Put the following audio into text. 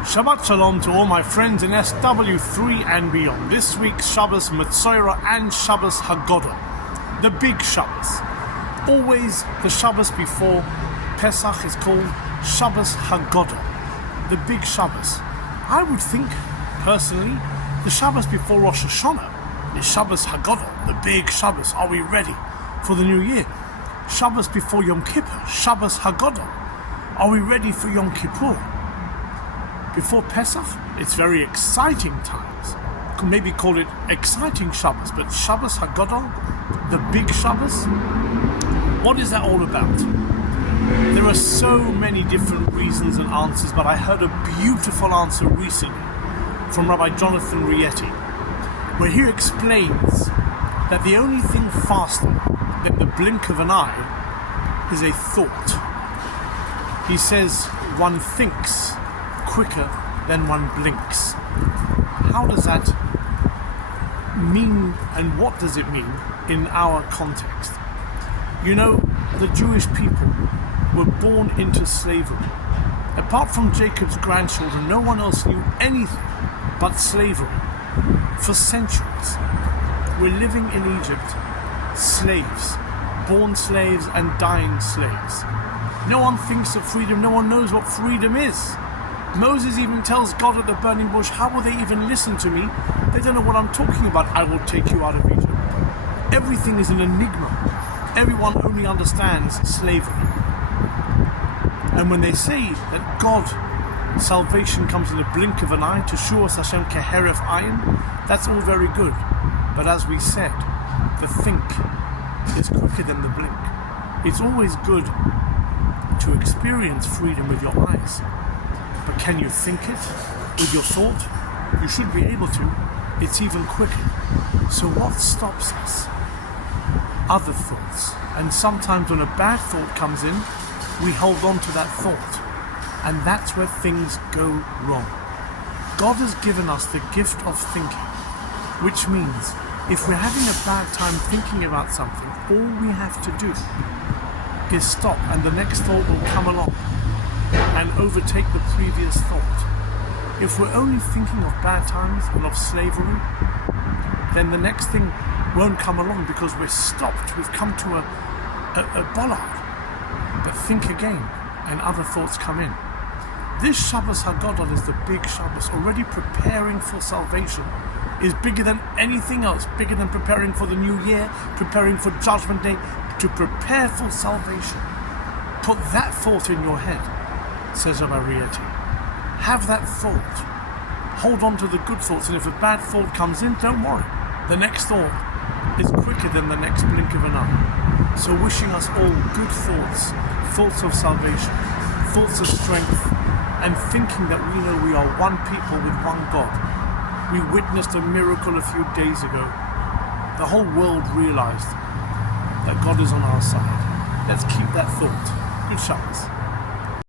Shabbat Shalom to all my friends in SW3 and beyond. This week's Shabbos Metzora and Shabbos Haggadah, the big Shabbos. Always the Shabbos before Pesach is called Shabbos Haggadah, the big Shabbos. I would think, personally, the Shabbos before Rosh Hashanah is Shabbos Haggadah, the big Shabbos. Are we ready for the new year? Shabbos before Yom Kippur, Shabbos Haggadah. Are we ready for Yom Kippur? Before Pesach, it's very exciting times. Could maybe call it exciting Shabbos, but Shabbos Haggadah, the big Shabbos, what is that all about? There are so many different reasons and answers, but I heard a beautiful answer recently from Rabbi Jonathan Rietti, where he explains that the only thing faster than the blink of an eye is a thought. He says one thinks quicker than one blinks. How does that mean, and what does it mean in our context? You know, the Jewish people were born into slavery. Apart from Jacob's grandchildren, no one else knew anything but slavery for centuries. We're living in Egypt, slaves, born slaves and dying slaves. No one thinks of freedom, no one knows what freedom is. Moses even tells God at the burning bush, how will they even listen to me? They don't know what I'm talking about. I will take you out of Egypt. Everything is an enigma. Everyone only understands slavery. And when they say that God, salvation comes in a blink of an eye, to Shuas Hashem keheref ayin, that's all very good. But as we said, the think is quicker than the blink. It's always good to experience freedom with your eyes. But can you think it with your thought? You should be able to. It's even quicker. So what stops us? Other thoughts. And sometimes when a bad thought comes in, we hold on to that thought. And that's where things go wrong. God has given us the gift of thinking, which means if we're having a bad time thinking about something, all we have to do is stop, and the next thought will come along and overtake the previous thought. If we're only thinking of bad times and of slavery, then the next thing won't come along because we're stopped. We've come to a bollard. But think again, and other thoughts come in. This Shabbos Haggadah is the big Shabbos. Already preparing for salvation is bigger than anything else, bigger than preparing for the new year, preparing for Judgment Day. To prepare for salvation, put that thought in your head, says Rabbi Rietti. Have that thought. Hold on to the good thoughts, and if a bad thought comes in, don't worry. The next thought is quicker than the next blink of an eye. So wishing us all good thoughts, thoughts of salvation, thoughts of strength, and thinking that we know we are one people with one God. We witnessed a miracle a few days ago. The whole world realized that God is on our side. Let's keep that thought. Good Shabbos.